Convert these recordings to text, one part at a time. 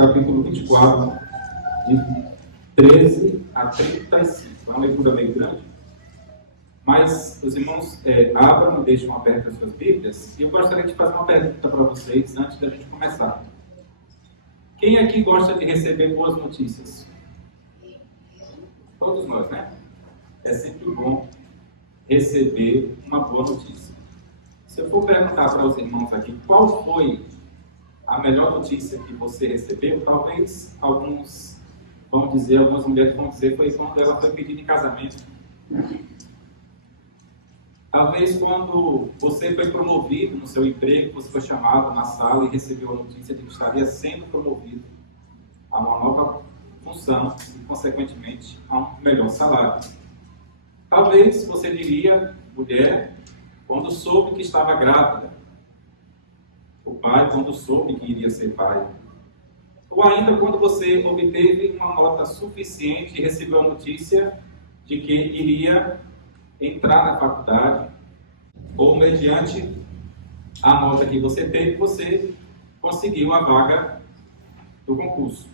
capítulo 24, de 13 a 35. É uma leitura meio grande, mas os irmãos abram e deixam abertas as suas Bíblias, e eu gostaria de fazer uma pergunta para vocês antes da gente começar. Quem aqui gosta de receber boas notícias? Todos nós, né? É sempre bom receber uma boa notícia. Se eu for perguntar para os irmãos aqui qual foi a melhor notícia que você recebeu, talvez algumas mulheres vão dizer foi quando ela foi pedida em casamento. Talvez quando você foi promovido no seu emprego, você foi chamado na sala e recebeu a notícia de que estaria sendo promovido a uma nova função e, consequentemente, a um melhor salário. Talvez você diria, mulher, quando soube que estava grávida. O pai, quando soube que iria ser pai. Ou ainda quando você obteve uma nota suficiente e recebeu a notícia de que iria entrar na faculdade, ou mediante a nota que você teve, você conseguiu a vaga do concurso.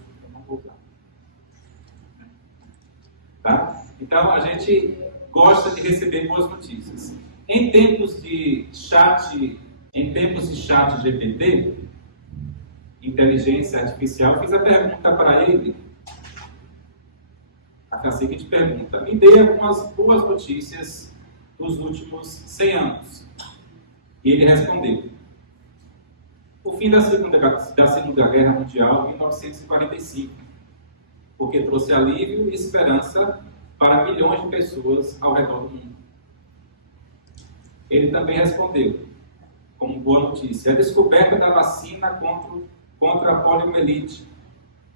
Tá? Então, a gente gosta de receber boas notícias. Em tempos de chat GPT, inteligência artificial, eu fiz a pergunta para ele, a seguinte pergunta: me dê algumas boas notícias dos últimos 100 anos. E ele respondeu: o fim da Segunda Guerra Mundial em 1945, porque trouxe alívio e esperança para milhões de pessoas ao redor do mundo. Ele também respondeu, como boa notícia, a descoberta da vacina contra a poliomielite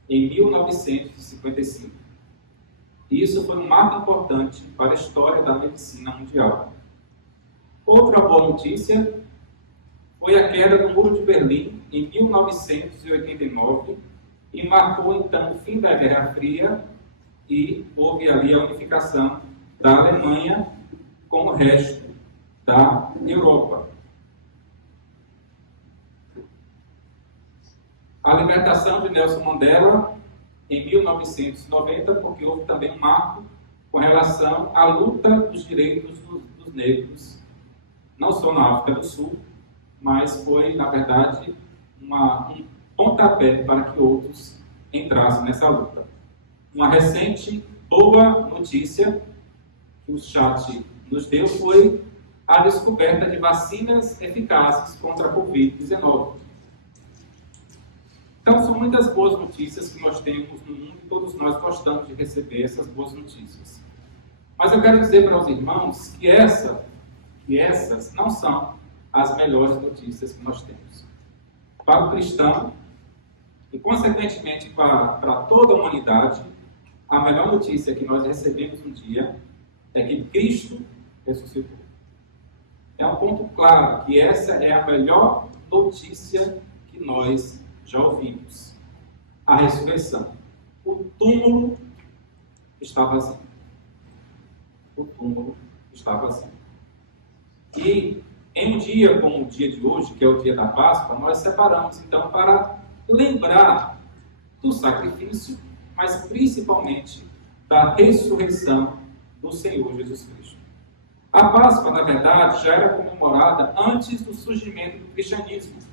em 1955. Isso foi um marco importante para a história da medicina mundial. Outra boa notícia foi a queda do Muro de Berlim em 1989 e marcou então o fim da Guerra Fria e houve ali a unificação da Alemanha com o resto da Europa. A libertação de Nelson Mandela em 1990, porque houve também um marco com relação à luta dos direitos dos negros, não só na África do Sul, mas foi, na verdade, um pontapé para que outros entrassem nessa luta. Uma recente boa notícia que o chat nos deu foi a descoberta de vacinas eficazes contra a Covid-19. Então, são muitas boas notícias que nós temos no mundo e todos nós gostamos de receber essas boas notícias. Mas eu quero dizer para os irmãos que essas não são as melhores notícias que nós temos. Para o cristão, e consequentemente para toda a humanidade, a melhor notícia que nós recebemos um dia é que Cristo ressuscitou. É um ponto claro que essa é a melhor notícia que nós já ouvimos. A ressurreição. O túmulo está vazio. O túmulo está vazio. E em um dia como o dia de hoje, que é o dia da Páscoa, nós separamos então para lembrar do sacrifício, mas principalmente da ressurreição do Senhor Jesus Cristo. A Páscoa, na verdade, já era comemorada antes do surgimento do cristianismo,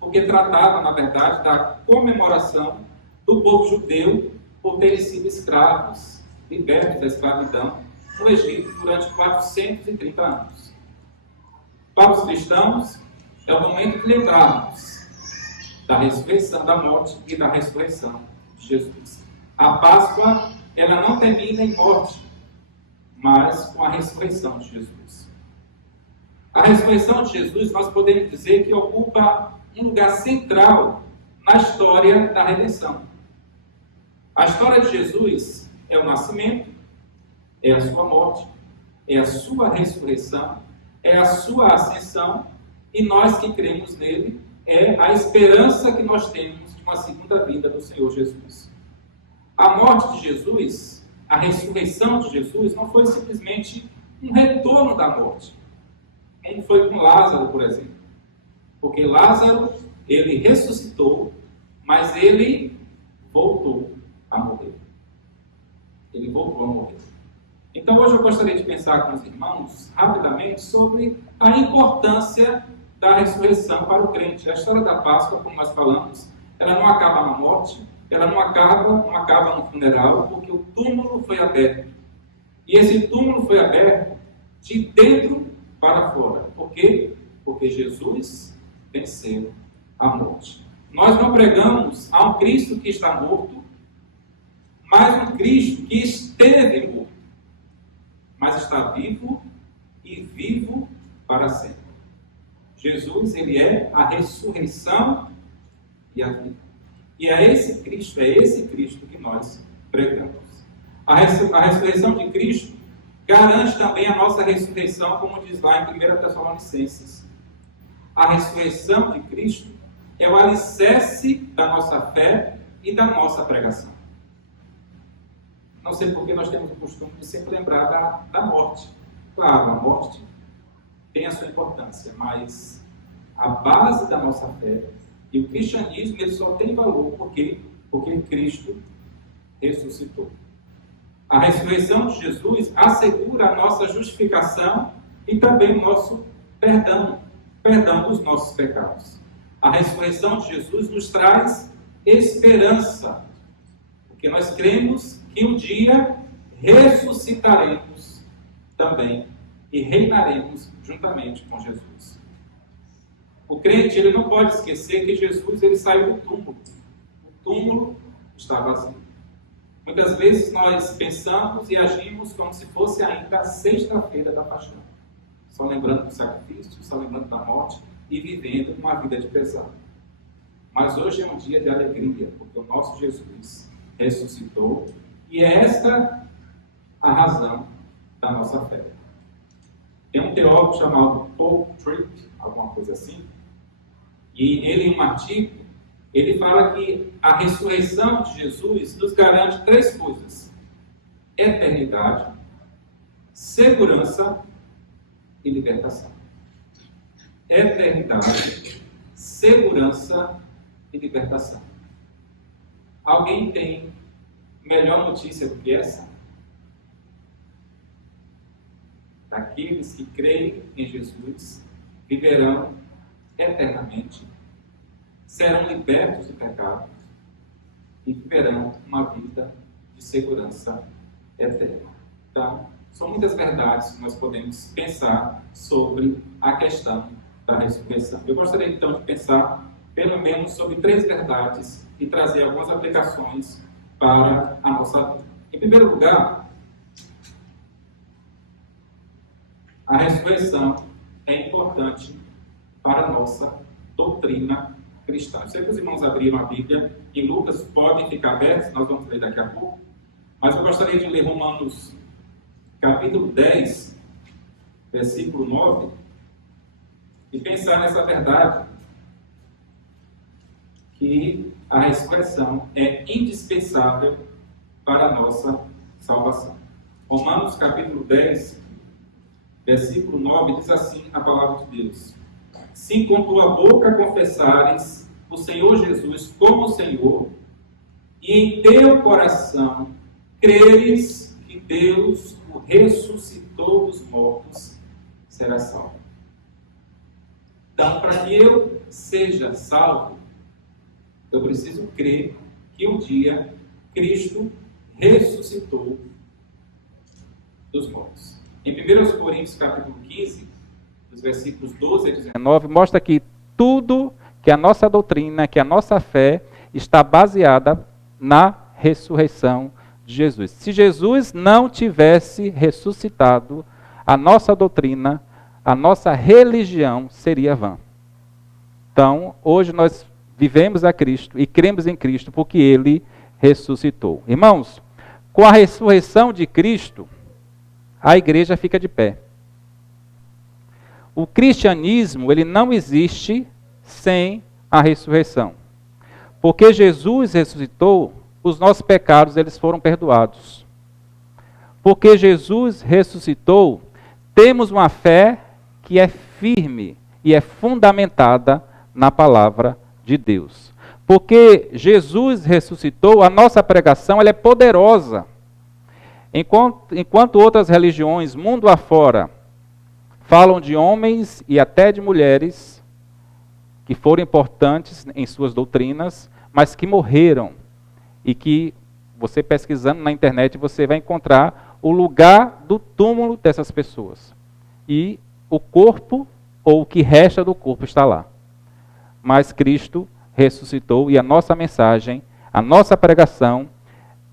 porque tratava, na verdade, da comemoração do povo judeu por terem sido escravos, libertos da escravidão no Egito durante 430 anos. Para os cristãos, é o momento de lembrarmos da ressurreição da morte e da ressurreição de Jesus. A Páscoa, ela não termina em morte, mas com a ressurreição de Jesus. A ressurreição de Jesus, nós podemos dizer que ocupa um lugar central na história da redenção. A história de Jesus é o nascimento, é a sua morte, é a sua ressurreição, é a sua ascensão, e nós que cremos nele, é a esperança que nós temos de uma segunda vinda do Senhor Jesus. A morte de Jesus, a ressurreição de Jesus, não foi simplesmente um retorno da morte, como foi com Lázaro, por exemplo. Porque Lázaro, ele ressuscitou, mas ele voltou a morrer. Ele voltou a morrer. Então hoje eu gostaria de pensar com os irmãos, rapidamente, sobre a importância da ressurreição para o crente. A história da Páscoa, como nós falamos, ela não acaba na morte, ela não acaba no funeral, porque o túmulo foi aberto. E esse túmulo foi aberto de dentro para fora. Por quê? Porque Jesus venceu a morte. Nós não pregamos a um Cristo que está morto, mas um Cristo que esteve morto, mas está vivo e vivo para sempre. Jesus, ele é a ressurreição e a vida. E é esse Cristo que nós pregamos. A ressurreição de Cristo garante também a nossa ressurreição, como diz lá em 1 Tessalonicenses. A ressurreição de Cristo é o alicerce da nossa fé e da nossa pregação. Não sei porque nós temos o costume de sempre lembrar da morte. Claro, a morte tem a sua importância, mas a base da nossa fé e o cristianismo, ele só tem valor porque Cristo ressuscitou. A ressurreição de Jesus assegura a nossa justificação e também o nosso perdão dos nossos pecados. A ressurreição de Jesus nos traz esperança, porque nós cremos que um dia ressuscitaremos também e reinaremos juntamente com Jesus. O crente, ele não pode esquecer que Jesus, ele saiu do túmulo. O túmulo está vazio. Muitas vezes nós pensamos e agimos como se fosse ainda a sexta-feira da paixão, só lembrando do sacrifício, só lembrando da morte e vivendo uma vida de pesar. Mas hoje é um dia de alegria, porque o nosso Jesus ressuscitou e é esta a razão da nossa fé. Tem um teólogo chamado Paul Tripp, alguma coisa assim, e ele, em um artigo, ele fala que a ressurreição de Jesus nos garante três coisas: eternidade, segurança e libertação. Eternidade, segurança e libertação. Alguém tem melhor notícia do que essa? Aqueles que creem em Jesus viverão eternamente, serão libertos do pecado e viverão uma vida de segurança eterna. Então, são muitas verdades que nós podemos pensar sobre a questão da ressurreição. Eu gostaria então de pensar pelo menos sobre três verdades e trazer algumas aplicações para a nossa vida. Em primeiro lugar, a ressurreição é importante para a nossa doutrina cristã. Eu sei que os irmãos abriram a Bíblia em Lucas, podem ficar abertos, nós vamos ler daqui a pouco, mas eu gostaria de ler Romanos capítulo 10, versículo 9, e pensar nessa verdade, que a ressurreição é indispensável para a nossa salvação. Romanos capítulo 10, versículo 9, diz assim a palavra de Deus: se com tua boca confessares o Senhor Jesus como Senhor, e em teu coração creres que Deus o ressuscitou dos mortos, serás salvo. Então, para que eu seja salvo, eu preciso crer que um dia Cristo ressuscitou dos mortos. Em 1 Coríntios capítulo 15, os versículos 12 a 19, mostra que tudo que a nossa doutrina, que a nossa fé está baseada na ressurreição de Jesus. Se Jesus não tivesse ressuscitado, a nossa doutrina, a nossa religião seria vã. Então, hoje nós vivemos a Cristo e cremos em Cristo porque Ele ressuscitou. Irmãos, com a ressurreição de Cristo, a igreja fica de pé. O cristianismo, ele não existe sem a ressurreição. Porque Jesus ressuscitou, os nossos pecados eles foram perdoados. Porque Jesus ressuscitou, temos uma fé que é firme e é fundamentada na palavra de Deus. Porque Jesus ressuscitou, a nossa pregação ela é poderosa. Enquanto outras religiões, mundo afora, falam de homens e até de mulheres que foram importantes em suas doutrinas, mas que morreram. E que, você pesquisando na internet, você vai encontrar o lugar do túmulo dessas pessoas. E o corpo, ou o que resta do corpo, está lá. Mas Cristo ressuscitou e a nossa mensagem, a nossa pregação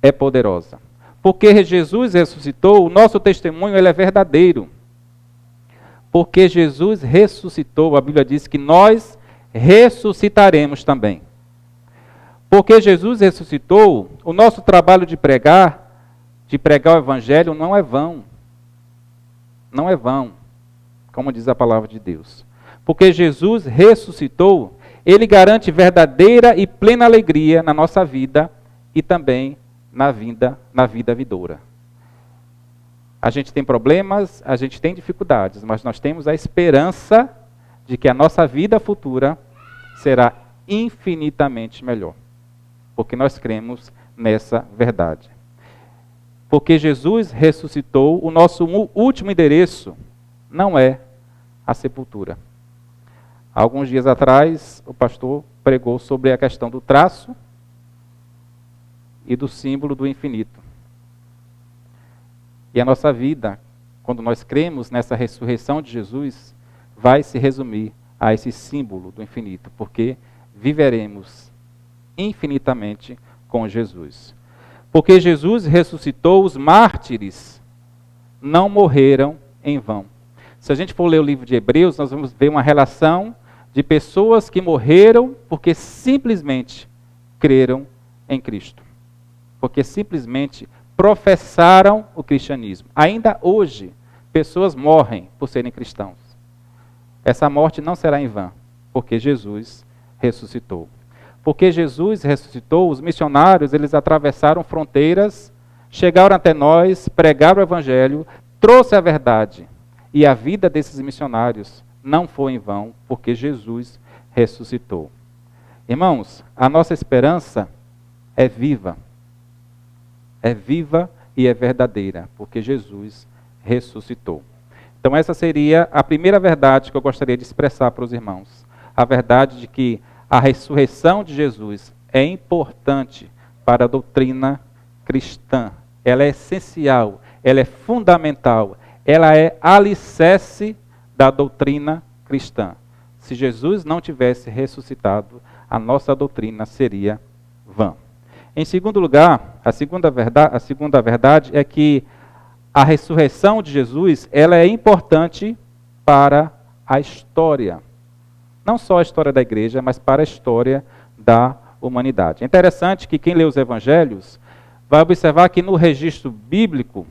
é poderosa. Porque Jesus ressuscitou, o nosso testemunho ele é verdadeiro. Porque Jesus ressuscitou, a Bíblia diz que nós ressuscitaremos também. Porque Jesus ressuscitou, o nosso trabalho de pregar o Evangelho não é vão. Não é vão, como diz a palavra de Deus. Porque Jesus ressuscitou, ele garante verdadeira e plena alegria na nossa vida e também na vida vindoura. A gente tem problemas, a gente tem dificuldades, mas nós temos a esperança de que a nossa vida futura será infinitamente melhor. Porque nós cremos nessa verdade. Porque Jesus ressuscitou, o nosso último endereço não é a sepultura. Alguns dias atrás, o pastor pregou sobre a questão do traço e do símbolo do infinito. E a nossa vida, quando nós cremos nessa ressurreição de Jesus, vai se resumir a esse símbolo do infinito, porque viveremos infinitamente com Jesus. Porque Jesus ressuscitou, os mártires não morreram em vão. Se a gente for ler o livro de Hebreus, nós vamos ver uma relação de pessoas que morreram porque simplesmente creram em Cristo. Porque simplesmente professaram o cristianismo. Ainda hoje, pessoas morrem por serem cristãos. Essa morte não será em vão, porque Jesus ressuscitou. Porque Jesus ressuscitou, os missionários, eles atravessaram fronteiras, chegaram até nós, pregaram o Evangelho, trouxe a verdade. E a vida desses missionários não foi em vão, porque Jesus ressuscitou. Irmãos, a nossa esperança é viva. É viva e é verdadeira, porque Jesus ressuscitou. Então essa seria a primeira verdade que eu gostaria de expressar para os irmãos. A verdade de que a ressurreição de Jesus é importante para a doutrina cristã. Ela é essencial, ela é fundamental, ela é alicerce da doutrina cristã. Se Jesus não tivesse ressuscitado, a nossa doutrina seria vã. Em segundo lugar, a segunda verdade é que a ressurreição de Jesus, ela é importante para a história. Não só a história da igreja, mas para a história da humanidade. É interessante que quem lê os evangelhos vai observar que no registro bíblico,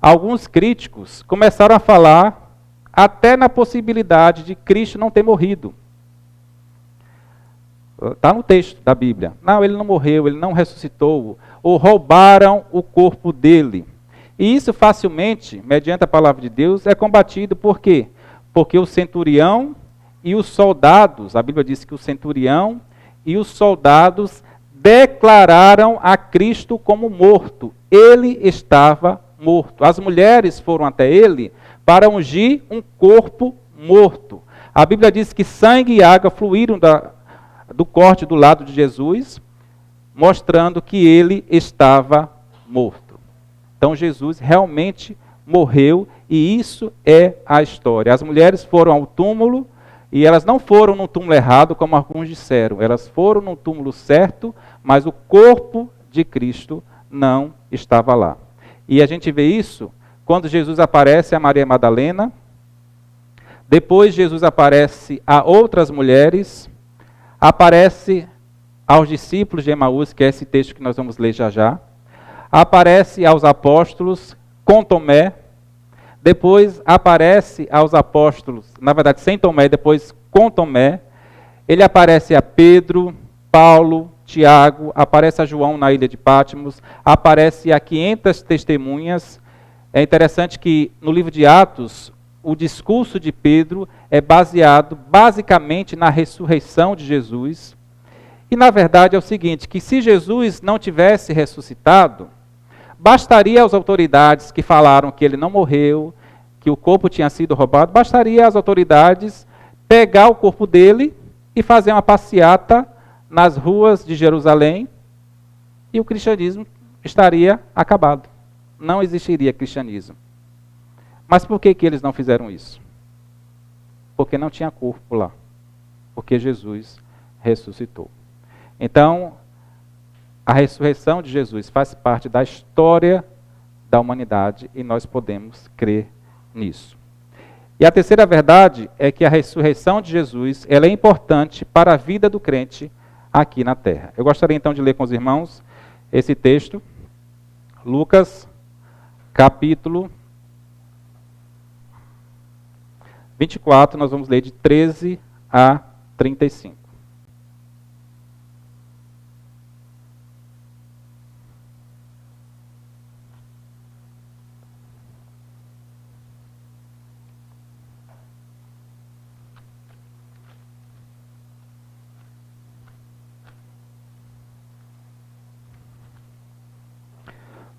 alguns críticos começaram a falar até na possibilidade de Cristo não ter morrido. Está no texto da Bíblia. Não, ele não morreu, ele não ressuscitou, ou roubaram o corpo dele. E isso facilmente, mediante a palavra de Deus, é combatido por quê? Porque o centurião e os soldados, a Bíblia diz que o centurião e os soldados declararam a Cristo como morto. Ele estava morto. As mulheres foram até ele para ungir um corpo morto. A Bíblia diz que sangue e água fluíram do corte do lado de Jesus, mostrando que ele estava morto. Então Jesus realmente morreu e isso é a história. As mulheres foram ao túmulo e elas não foram no túmulo errado, como alguns disseram. Elas foram no túmulo certo, mas o corpo de Cristo não estava lá. E a gente vê isso quando Jesus aparece a Maria Madalena. Depois Jesus aparece a outras mulheres, aparece aos discípulos de Emaús, que é esse texto que nós vamos ler já já, aparece aos apóstolos com Tomé, depois aparece aos apóstolos, na verdade sem Tomé, depois com Tomé, ele aparece a Pedro, Paulo, Tiago, aparece a João na ilha de Patmos, aparece a 500 testemunhas. É interessante que no livro de Atos, o discurso de Pedro é baseado basicamente na ressurreição de Jesus. E na verdade é o seguinte, que se Jesus não tivesse ressuscitado, bastaria às autoridades que falaram que ele não morreu, que o corpo tinha sido roubado, bastaria às autoridades pegar o corpo dele e fazer uma passeata nas ruas de Jerusalém e o cristianismo estaria acabado. Não existiria cristianismo. Mas por que eles não fizeram isso? Porque não tinha corpo lá. Porque Jesus ressuscitou. Então, a ressurreição de Jesus faz parte da história da humanidade e nós podemos crer nisso. E a terceira verdade é que a ressurreição de Jesus ela é importante para a vida do crente aqui na terra. Eu gostaria então de ler com os irmãos esse texto, Lucas, capítulo 24, nós vamos ler de 13 a 35.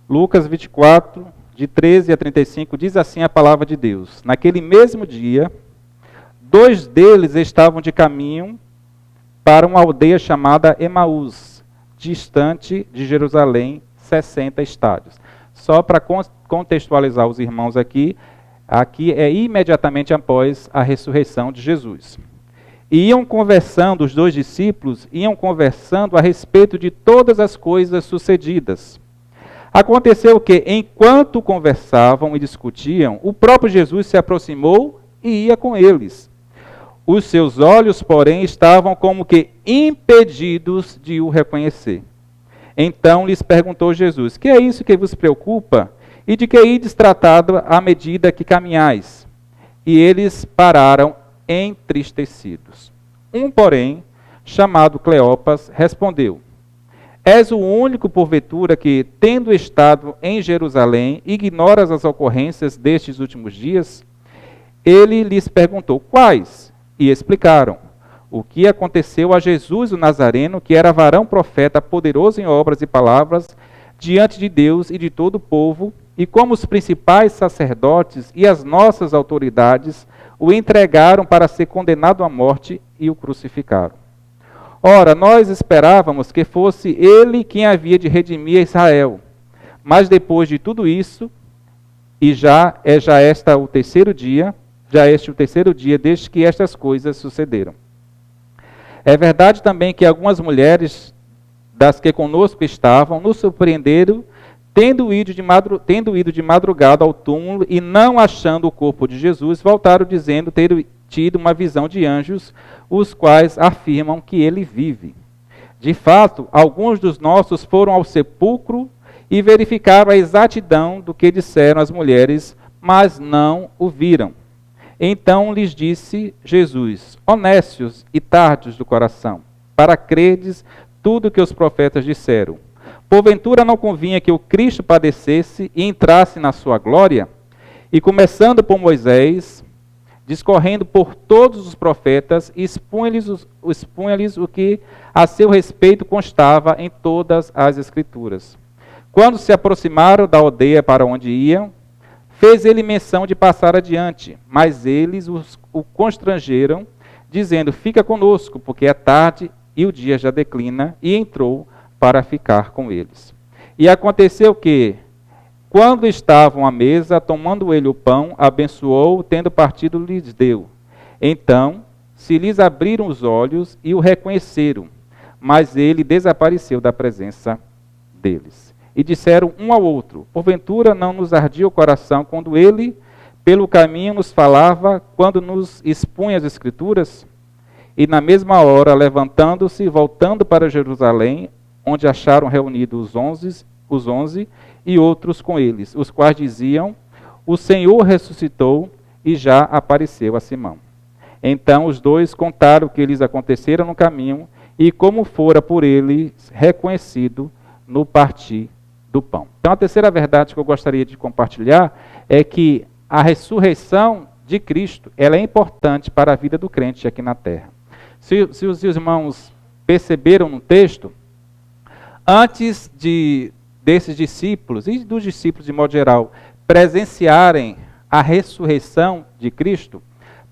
Lucas 24, de 13 a 35, diz assim a palavra de Deus. Naquele mesmo dia, 2 deles estavam de caminho para uma aldeia chamada Emaús, distante de Jerusalém, 60 estádios. Só para contextualizar os irmãos aqui é imediatamente após a ressurreição de Jesus. E iam conversando, os 2 discípulos iam conversando a respeito de todas as coisas sucedidas. Aconteceu que, enquanto conversavam e discutiam, o próprio Jesus se aproximou e ia com eles. Os seus olhos, porém, estavam como que impedidos de o reconhecer. Então lhes perguntou Jesus: que é isso que vos preocupa? E de que ides tratado à medida que caminhais? E eles pararam entristecidos. Um, porém, chamado Cleopas, respondeu: és o único, porventura, que, tendo estado em Jerusalém, ignoras as ocorrências destes últimos dias? Ele lhes perguntou: quais? E explicaram o que aconteceu a Jesus o Nazareno, que era varão profeta, poderoso em obras e palavras, diante de Deus e de todo o povo, e como os principais sacerdotes e as nossas autoridades o entregaram para ser condenado à morte e o crucificaram. Ora, nós esperávamos que fosse ele quem havia de redimir Israel. Mas depois de tudo isso, e já este o terceiro dia desde que estas coisas sucederam. É verdade também que algumas mulheres das que conosco estavam nos surpreenderam, tendo ido de madrugada ao túmulo e não achando o corpo de Jesus, voltaram dizendo ter tido uma visão de anjos, os quais afirmam que ele vive. De fato, alguns dos nossos foram ao sepulcro e verificaram a exatidão do que disseram as mulheres, mas não o viram. Então lhes disse Jesus: honestos e tardios do coração, para crerdes tudo o que os profetas disseram. Porventura não convinha que o Cristo padecesse e entrasse na sua glória? E começando por Moisés, discorrendo por todos os profetas, expunha-lhes o que a seu respeito constava em todas as Escrituras. Quando se aproximaram da aldeia para onde iam, fez ele menção de passar adiante, mas eles o constrangeram, dizendo: fica conosco, porque é tarde e o dia já declina, e entrou para ficar com eles. E aconteceu que, quando estavam à mesa, tomando ele o pão, abençoou, tendo partido, lhes deu. Então se lhes abriram os olhos e o reconheceram, mas ele desapareceu da presença deles. E disseram um ao outro: porventura não nos ardia o coração quando ele, pelo caminho, nos falava, quando nos expunha as Escrituras? E na mesma hora, levantando-se e voltando para Jerusalém, onde acharam reunidos os 11 e outros com eles, os quais diziam: o Senhor ressuscitou e já apareceu a Simão. Então os 2 contaram o que lhes acontecera no caminho e como fora por eles reconhecido no partir do pão. Então a terceira verdade que eu gostaria de compartilhar é que a ressurreição de Cristo ela é importante para a vida do crente aqui na terra. Se os irmãos perceberam no texto, antes desses discípulos, e dos discípulos de modo geral, presenciarem a ressurreição de Cristo,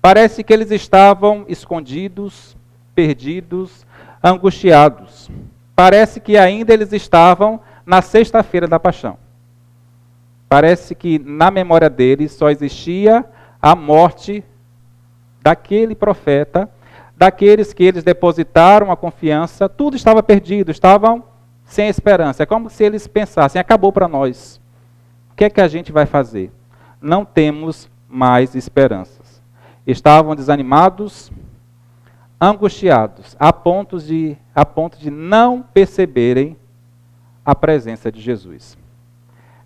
parece que eles estavam escondidos, perdidos, angustiados. Parece que ainda eles estavam na sexta-feira da paixão. Parece que na memória deles só existia a morte daquele profeta, daqueles que eles depositaram a confiança, tudo estava perdido, estavam sem esperança. É como se eles pensassem, acabou para nós. O que é que a gente vai fazer? Não temos mais esperanças. Estavam desanimados, angustiados, a ponto de não perceberem a presença de Jesus.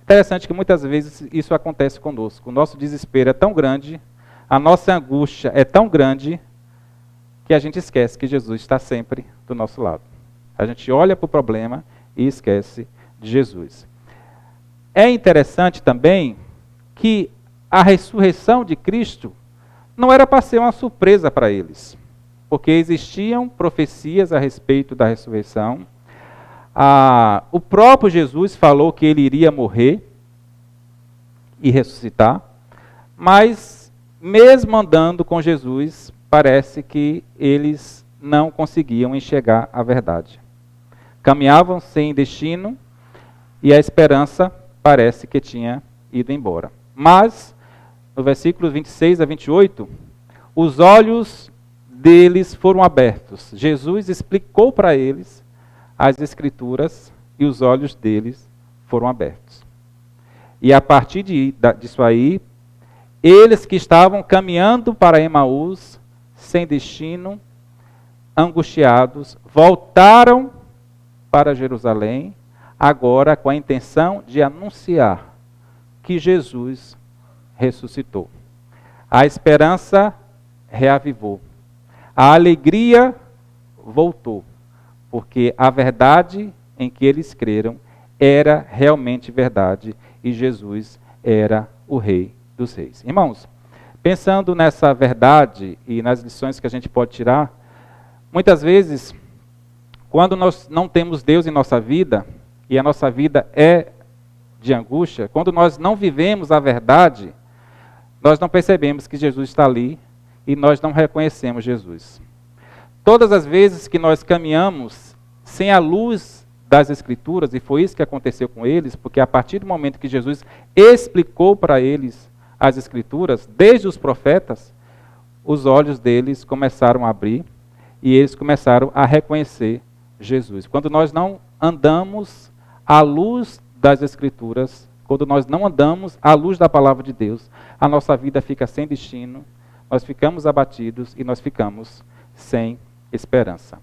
Interessante que muitas vezes isso acontece conosco. O nosso desespero é tão grande, a nossa angústia é tão grande, que a gente esquece que Jesus está sempre do nosso lado. A gente olha para o problema e esquece de Jesus. É interessante também que a ressurreição de Cristo não era para ser uma surpresa para eles, porque existiam profecias a respeito da ressurreição. O próprio Jesus falou que ele iria morrer e ressuscitar, mas mesmo andando com Jesus, parece que eles não conseguiam enxergar a verdade. Caminhavam sem destino e a esperança parece que tinha ido embora. Mas, no versículo 26 a 28, os olhos deles foram abertos. Jesus explicou para eles as Escrituras e os olhos deles foram abertos. E a partir disso aí, eles que estavam caminhando para Emaús, sem destino, angustiados, voltaram para Jerusalém, agora com a intenção de anunciar que Jesus ressuscitou. A esperança reavivou. A alegria voltou, porque a verdade em que eles creram era realmente verdade e Jesus era o Rei dos Reis. Irmãos, pensando nessa verdade e nas lições que a gente pode tirar, muitas vezes, quando nós não temos Deus em nossa vida, e a nossa vida é de angústia, quando nós não vivemos a verdade, nós não percebemos que Jesus está ali e nós não reconhecemos Jesus. Todas as vezes que nós caminhamos sem a luz das Escrituras, e foi isso que aconteceu com eles, porque a partir do momento que Jesus explicou para eles as Escrituras, desde os profetas, os olhos deles começaram a abrir e eles começaram a reconhecer Jesus. Quando nós não andamos à luz das Escrituras, quando nós não andamos à luz da palavra de Deus, a nossa vida fica sem destino, nós ficamos abatidos e nós ficamos sem esperança.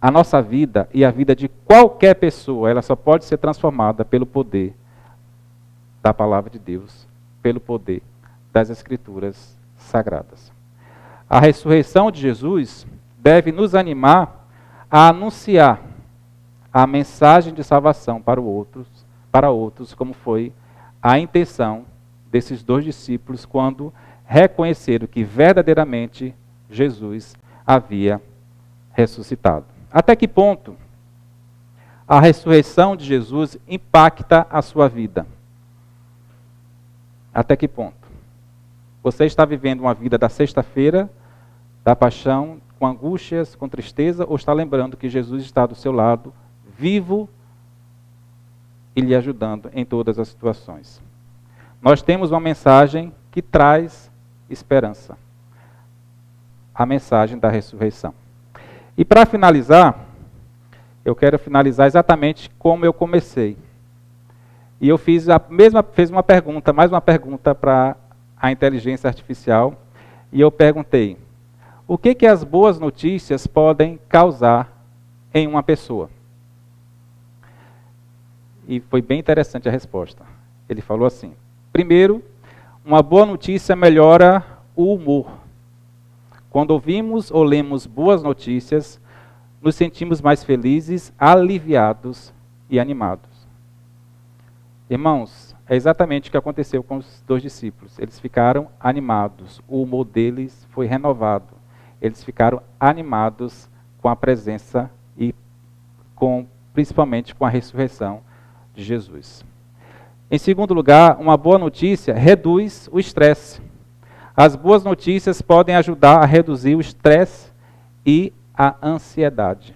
A nossa vida e a vida de qualquer pessoa, ela só pode ser transformada pelo poder da palavra de Deus, pelo poder das Escrituras sagradas. A ressurreição de Jesus deve nos animar a anunciar a mensagem de salvação para outros, como foi a intenção desses dois discípulos quando reconheceram que verdadeiramente Jesus havia ressuscitado. Até que ponto a ressurreição de Jesus impacta a sua vida? Até que ponto? Você está vivendo uma vida da sexta-feira, da paixão, com angústias, com tristeza, ou está lembrando que Jesus está do seu lado, vivo e lhe ajudando em todas as situações? Nós temos uma mensagem que traz esperança. A mensagem da ressurreição. E para finalizar, eu quero finalizar exatamente como eu comecei. E eu fiz uma pergunta, mais uma pergunta para a inteligência artificial, e eu perguntei: o que as boas notícias podem causar em uma pessoa? E foi bem interessante a resposta. Ele falou assim: primeiro, uma boa notícia melhora o humor. Quando ouvimos ou lemos boas notícias, nos sentimos mais felizes, aliviados e animados. Irmãos, é exatamente o que aconteceu com os dois discípulos. Eles ficaram animados, o humor deles foi renovado. Eles ficaram animados com a presença e principalmente com a ressurreição de Jesus. Em segundo lugar, uma boa notícia reduz o estresse. As boas notícias podem ajudar a reduzir o estresse e a ansiedade.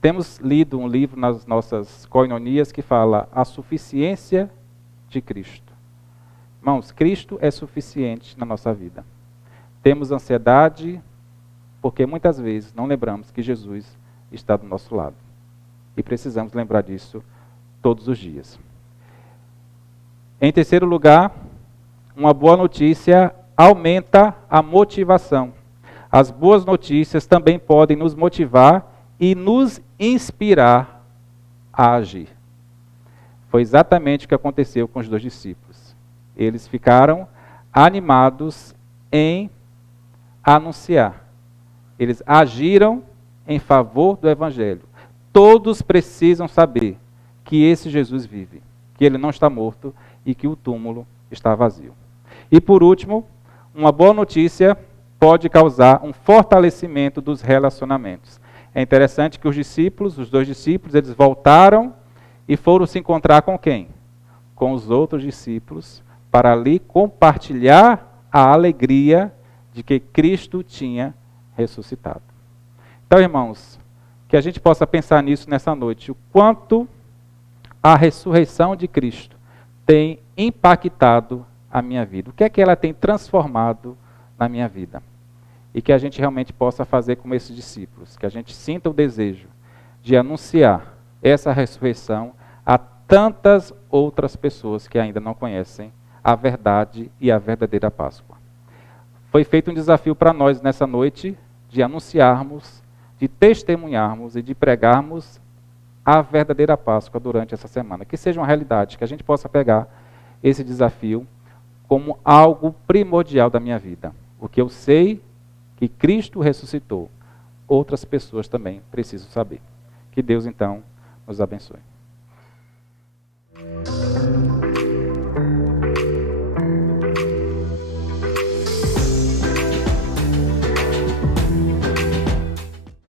Temos lido um livro nas nossas koinonias que fala a suficiência de Cristo. Irmãos, Cristo é suficiente na nossa vida. Temos ansiedade porque muitas vezes não lembramos que Jesus está do nosso lado. E precisamos lembrar disso todos os dias. Em terceiro lugar, uma boa notícia aumenta a motivação. As boas notícias também podem nos motivar e nos inspirar a agir. Foi exatamente o que aconteceu com os 2 discípulos. Eles ficaram animados em anunciar. Eles agiram em favor do Evangelho. Todos precisam saber que esse Jesus vive, que ele não está morto e que o túmulo está vazio. E por último, uma boa notícia pode causar um fortalecimento dos relacionamentos. É interessante que os 2 discípulos, eles voltaram e foram se encontrar com quem? Com os outros discípulos, para ali compartilhar a alegria de que Cristo tinha ressuscitado. Então, irmãos, que a gente possa pensar nisso nessa noite, o quanto a ressurreição de Cristo tem impactado a minha vida, o que é que ela tem transformado na minha vida. E que a gente realmente possa fazer como esses discípulos, que a gente sinta o desejo de anunciar essa ressurreição a tantas outras pessoas que ainda não conhecem a verdade e a verdadeira Páscoa. Foi feito um desafio para nós nessa noite de anunciarmos, de testemunharmos e de pregarmos a verdadeira Páscoa durante essa semana. Que seja uma realidade, que a gente possa pegar esse desafio como algo primordial da minha vida. O que eu sei que Cristo ressuscitou, outras pessoas também precisam saber. Que Deus, então, nos abençoe.